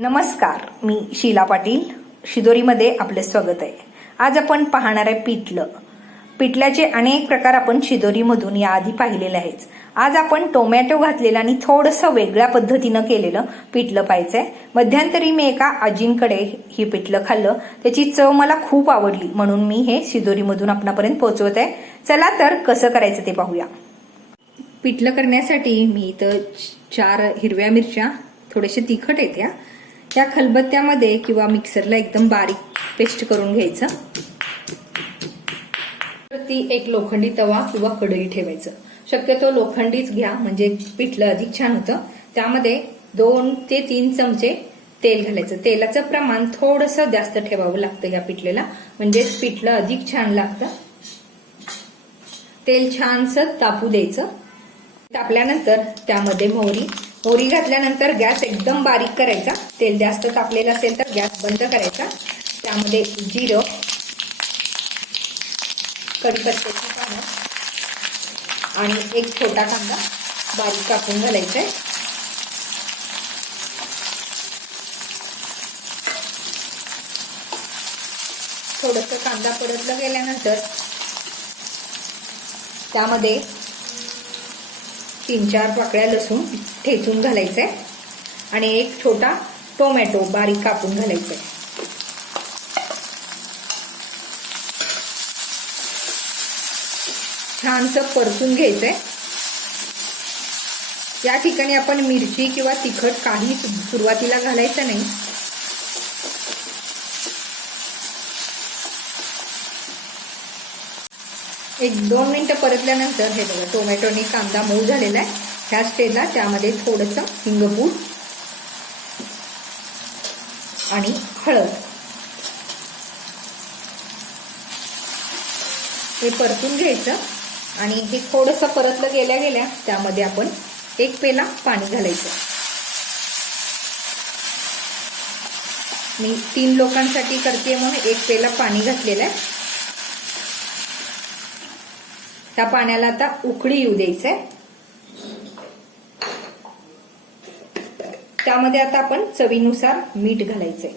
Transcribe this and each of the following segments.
नमस्कार मी शीला पाटील. शिदोरीमध्ये आपले स्वागत आहे. आज आपण पाहणार आहे पिठलं पिठल्याचे अनेक प्रकार आपण शिदोरीमधून याआधी पाहिलेले आहेत. आज आपण टोमॅटो घातलेलं आणि थोडंसं वेगळ्या पद्धतीनं केलेलं पिठलं पाहायचंय. मध्यंतरी मी एका आजींकडे ही पिठलं खाल्लं. त्याची चव मला खूप आवडली म्हणून मी हे शिदोरीमधून आपणापर्यंत पोहोचवत आहे. चला तर कसं करायचं ते पाहूया. पिठलं करण्यासाठी मी इथं चार हिरव्या मिरच्या थोडेसे तिखट आहेत या त्या खलबत्त्यामध्ये किंवा मिक्सरला एकदम बारीक पेस्ट करून घ्यायचं. ती एक लोखंडी तवा किंवा कढई ठेवायचं. शक्यतो लोखंडीच घ्या म्हणजे पिठलं अधिक छान होतं. त्यामध्ये दोन ते तीन चमचे तेल घालायचं. तेलाचं प्रमाण थोडंसं जास्त ठेवावं लागतं या पिठलेला. म्हणजे पिठलं अधिक छान लागतं. तेल छानसं तापू द्यायचं. तापल्यानंतर त्यामध्ये मोहरी मोहरी घातल्यानंतर गॅस एकदम बारीक करायचा. तेल जास्त तापलेलं असेल तर गॅस बंद करायचा. त्यामध्ये जिरं कढीपत्त्याची पानं आणि एक छोटा कांदा बारीक कापून घालायचा आहे थोडंसं कांदा परतलं गेल्यानंतर त्यामध्ये तीन चार पाकळ्या लसूण ठेचून घालायचे आणि एक छोटा टोमॅटो बारीक कापून घालायचे छानसं परतून घ्यायचंय. या ठिकाणी आपण मिरची किंवा तिखट काही सुरुवातीला घालायचं नाही. एक दोन मिनटं परतल्यानंतर हे बघा टोमॅटोने कांदा मऊ झालेला आहे. ह्या स्टेजला त्यामध्ये थोडंसं हिंगपूड आणि हळद. हे परतून घ्यायचं आणि हे थोडंसं परतलं गेल्या गेल्या त्यामध्ये आपण एक पेला पाणी घालायचं. मी तीन लोकांसाठी करते म्हणून एक पेला पाणी घातलेलं आहे. त्या पाण्याला आता उकळी येऊ द्यायचंय. त्यामध्ये आता आपण चवीनुसार मीठ घालायचंय.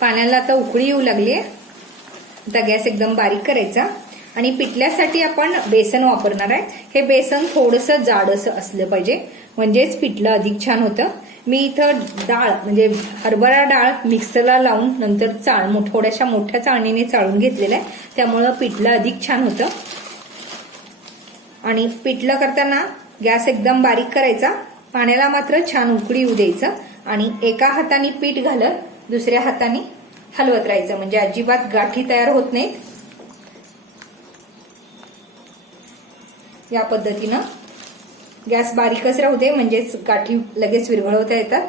पाण्याला आता उकळी येऊ लागली आहे आता गॅस एकदम बारीक करायचा. आणि पिठल्यासाठी आपण बेसन वापरणार आहे. हे बेसन थोडंसं जाडसं असलं पाहिजे. म्हणजेच पिठलं अधिक छान होतं. मी इथं डाळ म्हणजे हरभरा डाळ मिक्सरला लावून नंतर चाळ थोड्याशा मोठ्या चाळणीने चाळून घेतलेलं आहे. त्यामुळं पिठलं अधिक छान होतं. आणि पिठलं करताना गॅस एकदम बारीक करायचा. पाण्याला मात्र छान उकळी येऊ द्यायचं. आणि एका हाताने पीठ घालत दुसऱ्या हाताने हलवत राहायचं. म्हणजे अजिबात गाठी तयार होत नाहीत. या पद्धतीनं. गॅस बारीकच राहू दे म्हणजेच गाठी लगेच विरघळवता येतात.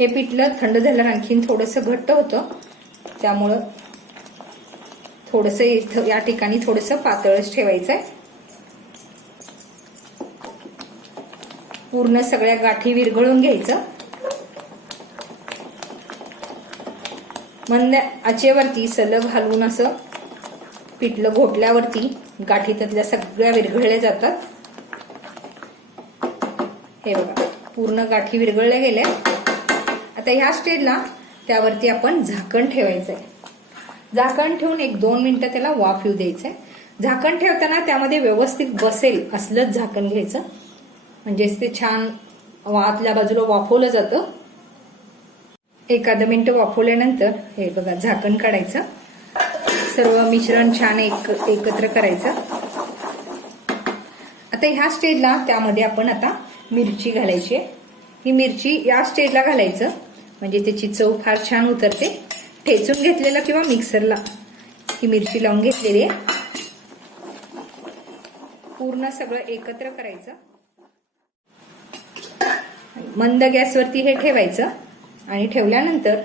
हे पिठलं थंड झाल्यावर आणखीन थोडंसं घट्ट होतं. त्यामुळं थोडंसं इथं या ठिकाणी थोडंसं पातळच ठेवायचं आहे पूर्ण सगळ्या गाठी विरघळून घ्यायचं. मंद आचेवरती सलग हलवून असं पिठलं घोटल्यावरती गाठी त्यातल्या सगळ्या विरघळल्या जातात. हे बघा पूर्ण गाठी विरघळल्या गेल्या. आता ह्या स्टेजला त्यावरती आपण झाकण ठेवायचंय. झाकण ठेवून एक दोन मिनिटं त्याला वाफ येऊ द्यायचंय. झाकण ठेवताना त्यामध्ये व्यवस्थित बसेल असलंच झाकण घ्यायचं. म्हणजेच ते छान आतल्या बाजूला वाफवलं जातं. एखादं मिनटं वाफवल्यानंतर हे बघा झाकण काढायचं. सर्व मिश्रण छान एक एकत्र करायचं. आता ह्या स्टेजला त्यामध्ये आपण आता मिरची घालायची आहे. ही मिरची या स्टेजला घालायचं. म्हणजे त्याची चव फार छान उतरते. ठेचून घेतलेलं किंवा मिक्सरला ही मिरची लावून घेतलेली आहे. पूर्ण सगळं एकत्र करायचं. मंद गॅसवरती हे ठेवायचं. आणि ठेवल्यानंतर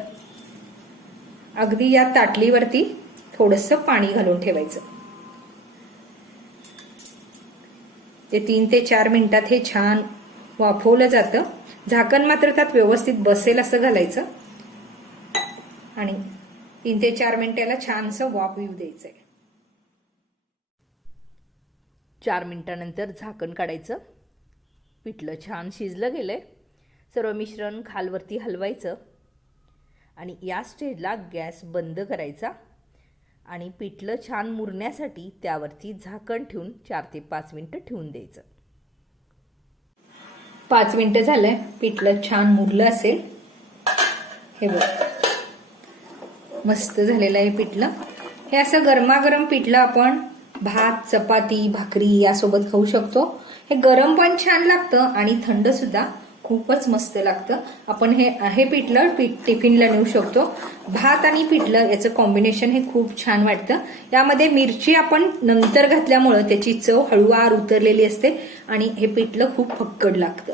अगदी या ताटलीवरती थोडंसं पाणी घालून ठेवायचं. ते तीन ते चार मिनिटात हे छान वाफवलं जातं. झाकण मात्र त्यात व्यवस्थित बसेल असं घालायचं. आणि तीन ते चार मिनिटाला छानसं वाफ येऊ आहे चार मिनिटानंतर झाकण काढायचं. पिठलं छान शिजलं गेलं आहे सर्व मिश्रण खालवरती हलवायचं. आणि या स्टेजला गॅस बंद करायचा. आणि पिठलं छान मुरण्यासाठी त्यावरती झाकण ठेवून चार ते पाच मिनटं ठेवून द्यायचं. पाच मिनिटं झालंय. पिठलं छान मुरलं असेल. हे बघ. मस्त झालेलं आहे पिठलं. हे असं गरमागरम पिठलं आपण भात चपाती भाकरी यासोबत खाऊ शकतो. हे गरम पण छान लागतं आणि थंड सुद्धा. खूपच मस्त लागतं. आपण हे हे पिठलं पीठ टिफिनला नेऊ शकतो. भात आणि पिठलं याचं कॉम्बिनेशन हे खूप छान वाटतं. यामध्ये मिरची आपण नंतर घातल्यामुळं त्याची चव हळूवार उतरलेली असते आणि हे पिठलं खूप फक्कड लागतं.